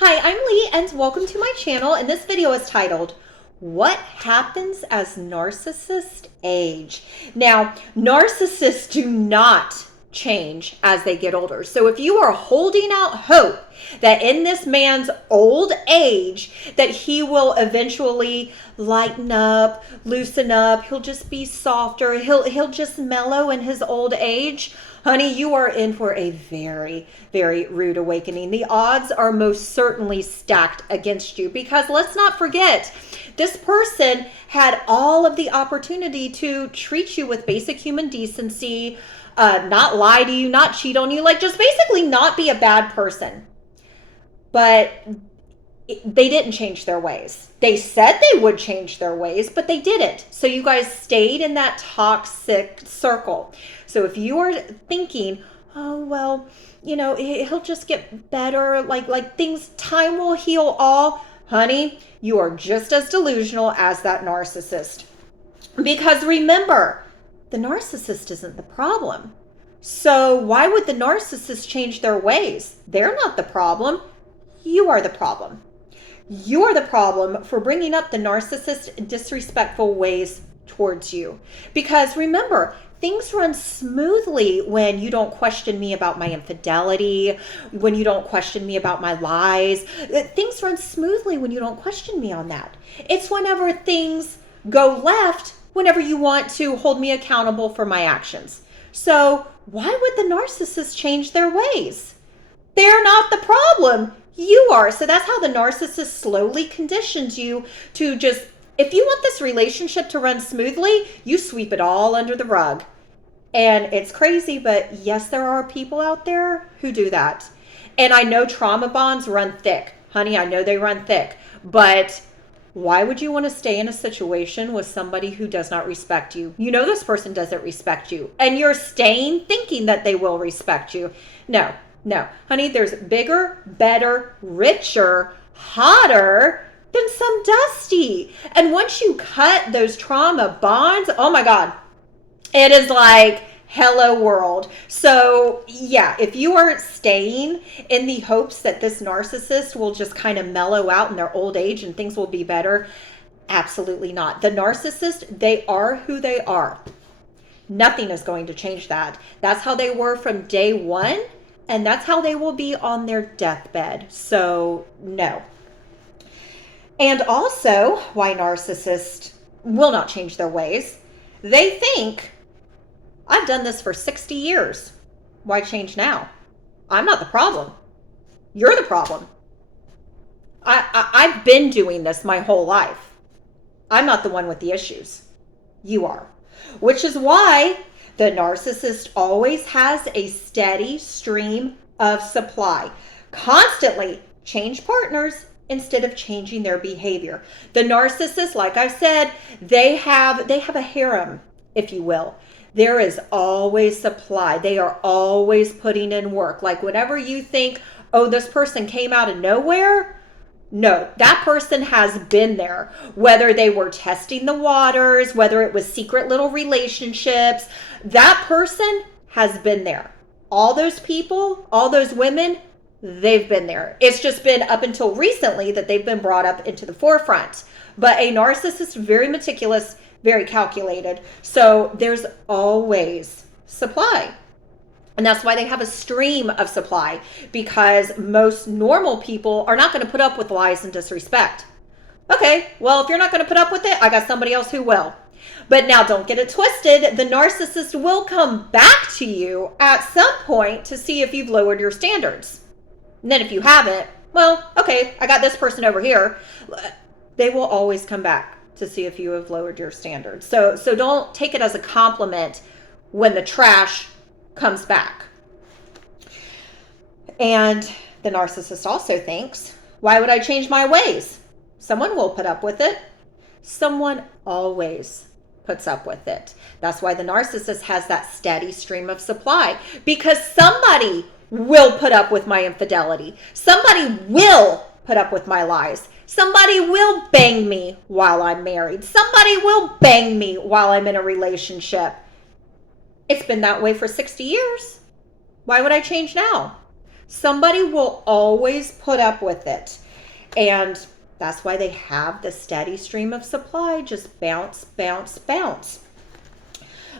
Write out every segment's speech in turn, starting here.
Hi, I'm Lee and welcome to my channel, and this video is titled, What Happens as Narcissists Age? Now, narcissists do not change as they get older. So if you are holding out hope that in this man's old age that he will eventually lighten up, loosen up, he'll just be softer, he'll just mellow in his old age, honey, you are in for a very, very rude awakening. The odds are most certainly stacked against you because let's not forget, this person had all of the opportunity to treat you with basic human decency, not lie to you, not cheat on you, like just basically not be a bad person. But they didn't change their ways. They said they would change their ways, but they didn't. So you guys stayed in that toxic circle. So if you are thinking, oh, well, he'll just get better, like things, time will heal all, honey, you are just as delusional as that narcissist. Because remember, the narcissist isn't the problem. So why would the narcissist change their ways? They're not the problem. You are the problem. You are the problem for bringing up the narcissist disrespectful ways towards you. Because remember, things run smoothly when you don't question me about my infidelity, when you don't question me about my lies. Things run smoothly when you don't question me on that. It's whenever things go left, whenever you want to hold me accountable for my actions. So why would the narcissist change their ways? They're not the problem. You are. So that's how the narcissist slowly conditions you to just, if you want this relationship to run smoothly, you sweep it all under the rug. And it's crazy, but yes, there are people out there who do that. And I know trauma bonds run thick. Honey, I know they run thick. But why would you want to stay in a situation with somebody who does not respect you? You know this person doesn't respect you. And you're staying thinking that they will respect you. No. Honey, there's bigger, better, richer, hotter than some dusty. And once you cut those trauma bonds, oh my God, it is like hello world. So yeah, if you are staying in the hopes that this narcissist will just kind of mellow out in their old age and things will be better, absolutely not. The narcissist, they are who they are. Nothing is going to change that. That's how they were from day one, and that's how they will be on their deathbed. So no. And also, why narcissists will not change their ways. They think, I've done this for 60 years. Why change now? I'm not the problem. You're the problem. I've been doing this my whole life. I'm not the one with the issues. You are. Which is why the narcissist always has a steady stream of supply. Constantly change partners instead of changing their behavior. The narcissist, like I said, they have a harem, if you will. There is always supply. They are always putting in work. Like whenever you think, oh, this person came out of nowhere, no, that person has been there. Whether they were testing the waters, whether it was secret little relationships, that person has been there. All those people, all those women, they've been there. It's just been up until recently that they've been brought up into the forefront. But a narcissist, very meticulous, very calculated. So there's always supply. And that's why they have a stream of supply, because most normal people are not going to put up with lies and disrespect. Okay, well, if you're not going to put up with it, I got somebody else who will. But now don't get it twisted. The narcissist will come back to you at some point to see if you've lowered your standards. And then if you haven't, well, okay, I got this person over here. They will always come back to see if you have lowered your standards. So don't take it as a compliment when the trash comes back. And the narcissist also thinks, why would I change my ways? Someone will put up with it. Someone always puts up with it. That's why the narcissist has that steady stream of supply, because somebody will put up with my infidelity. Somebody will put up with my lies. Somebody will bang me while I'm married. Somebody will bang me while I'm in a relationship. It's been that way for 60 years. Why would I change now? Somebody will always put up with it. And that's why they have the steady stream of supply, just bounce, bounce, bounce.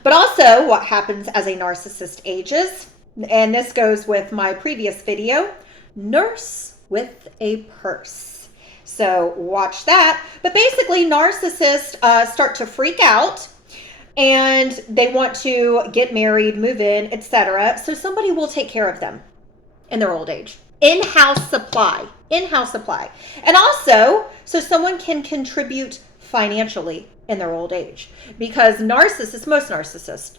But also what happens as a narcissist ages, and this goes with my previous video, nurse with a purse. So watch that. But basically narcissists start to freak out and they want to get married, move in, etc. So somebody will take care of them in their old age. In-house supply. In-house supply. And also, so someone can contribute financially in their old age. Because narcissists, most narcissists,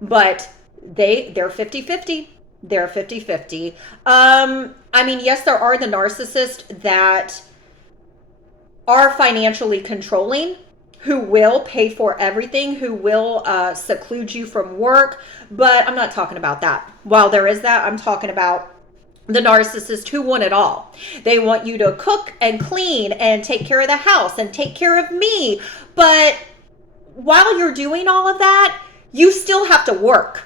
but they're 50-50. They're 50-50. I mean, yes, there are the narcissists that are financially controlling, who will pay for everything, who will seclude you from work, but I'm not talking about that. While there is that, I'm talking about the narcissist who want it all. They want you to cook and clean and take care of the house and take care of me. But while you're doing all of that, you still have to work.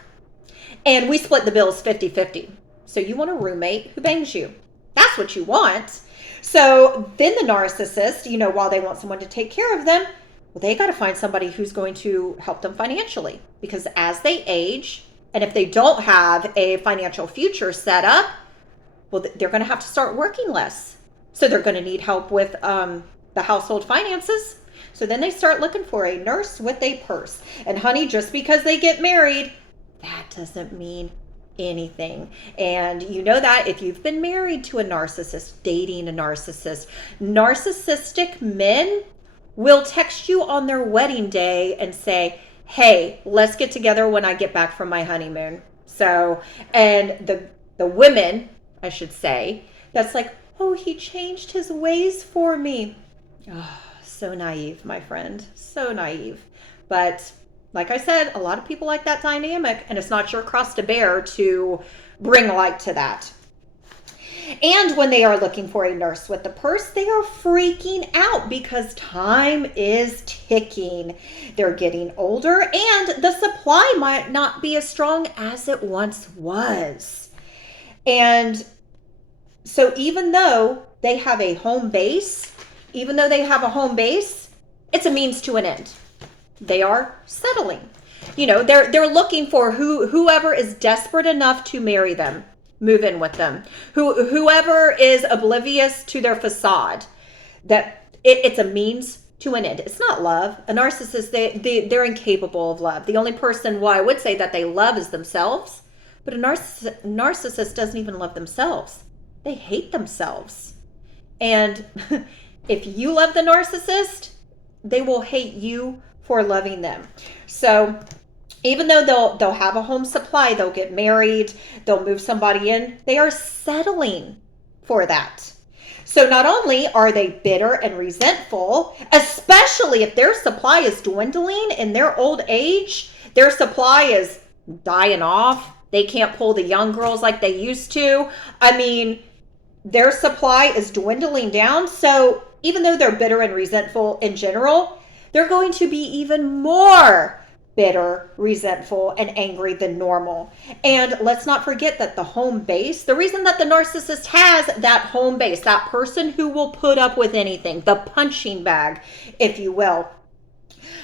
And we split the bills 50-50. So you want a roommate who bangs you. That's what you want. So then the narcissist, you know, while they want someone to take care of them, well, they got to find somebody who's going to help them financially. Because as they age, and if they don't have a financial future set up, well, they're going to have to start working less. So they're going to need help with the household finances. So then they start looking for a nurse with a purse. And honey, just because they get married, that doesn't mean anything. And you know that if you've been married to a narcissist, dating a narcissist, narcissistic men will text you on their wedding day and say, hey, let's get together when I get back from my honeymoon. So, and the women, I should say, that's like, oh, he changed his ways for me. Oh, so naive, my friend. So naive. But like I said, a lot of people like that dynamic, and it's not your cross to bear to bring light to that. And when they are looking for a nurse with the purse, they are freaking out because time is ticking. They're getting older and the supply might not be as strong as it once was. And so even though they have a home base, it's a means to an end. They are settling. You know, they're looking for whoever is desperate enough to marry them, move in with them. Whoever is oblivious to their facade, that it's a means to an end. It's not love. A narcissist, they're incapable of love. The only person, well, I would say that they love is themselves, but a narcissist doesn't even love themselves. They hate themselves. And if you love the narcissist, they will hate you for loving them. So even though they'll have a home supply, they'll get married, they'll move somebody in, they are settling for that. So not only are they bitter and resentful, especially if their supply is dwindling in their old age, their supply is dying off. They can't pull the young girls like they used to. I mean, their supply is dwindling down. So even though they're bitter and resentful in general, they're going to be even more bitter, resentful, and angry than normal. And let's not forget that the home base, the reason that the narcissist has that home base, that person who will put up with anything, the punching bag, if you will.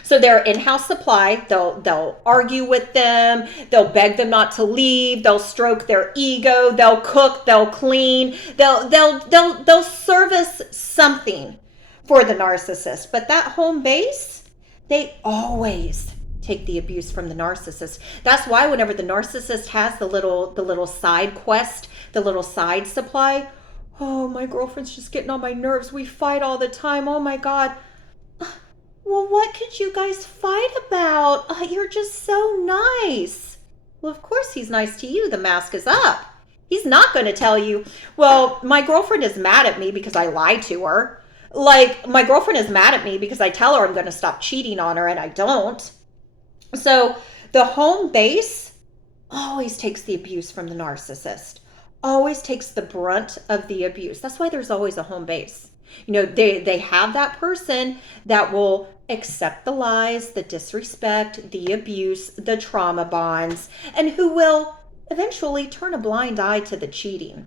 So their in-house supply, they'll argue with them, they'll beg them not to leave, they'll stroke their ego, they'll cook, they'll clean, they'll service something for the narcissist. But that home base, they always take the abuse from the narcissist. That's why whenever the narcissist has the little side quest, the little side supply, oh, my girlfriend's just getting on my nerves. We fight all the time. Oh my God. Well, what could you guys fight about? You're just so nice. Well, of course he's nice to you. The mask is up. He's not going to tell you, well, my girlfriend is mad at me because I lied to her. Like, my girlfriend is mad at me because I tell her I'm going to stop cheating on her and I don't. So the home base always takes the abuse from the narcissist, always takes the brunt of the abuse. That's why there's always a home base. You know, they have that person that will accept the lies, the disrespect, the abuse, the trauma bonds, and who will eventually turn a blind eye to the cheating.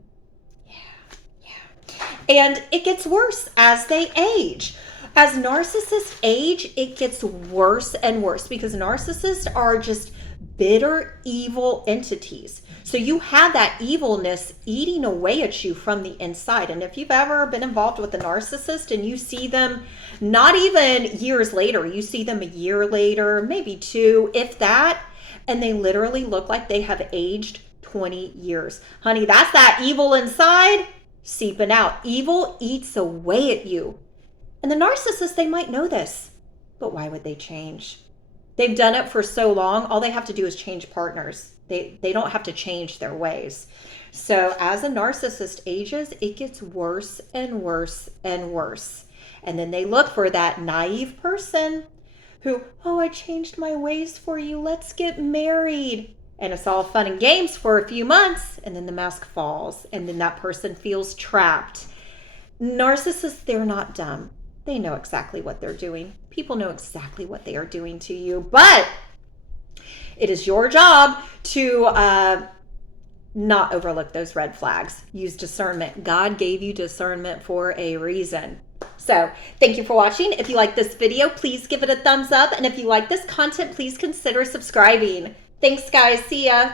And it gets worse as they age. As narcissists age, it gets worse and worse because narcissists are just bitter, evil entities. So you have that evilness eating away at you from the inside. And if you've ever been involved with a narcissist and you see them not even years later, you see them a year later, maybe two, if that, and they literally look like they have aged 20 years. Honey, that's that evil inside seeping out. Evil eats away at you. And the narcissists, they might know this, but why would they change? They've done it for so long. All they have to do is change partners. They don't have to change their ways. So as a narcissist ages, it gets worse and worse and worse. And then they look for that naive person who, oh, I changed my ways for you. Let's get married. And it's all fun and games for a few months. And then the mask falls. And then that person feels trapped. Narcissists, they're not dumb. They know exactly what they're doing. People know exactly what they are doing to you. But it is your job to not overlook those red flags. Use discernment. God gave you discernment for a reason. So thank you for watching. If you like this video, please give it a thumbs up. And if you like this content, please consider subscribing. Thanks, guys. See ya.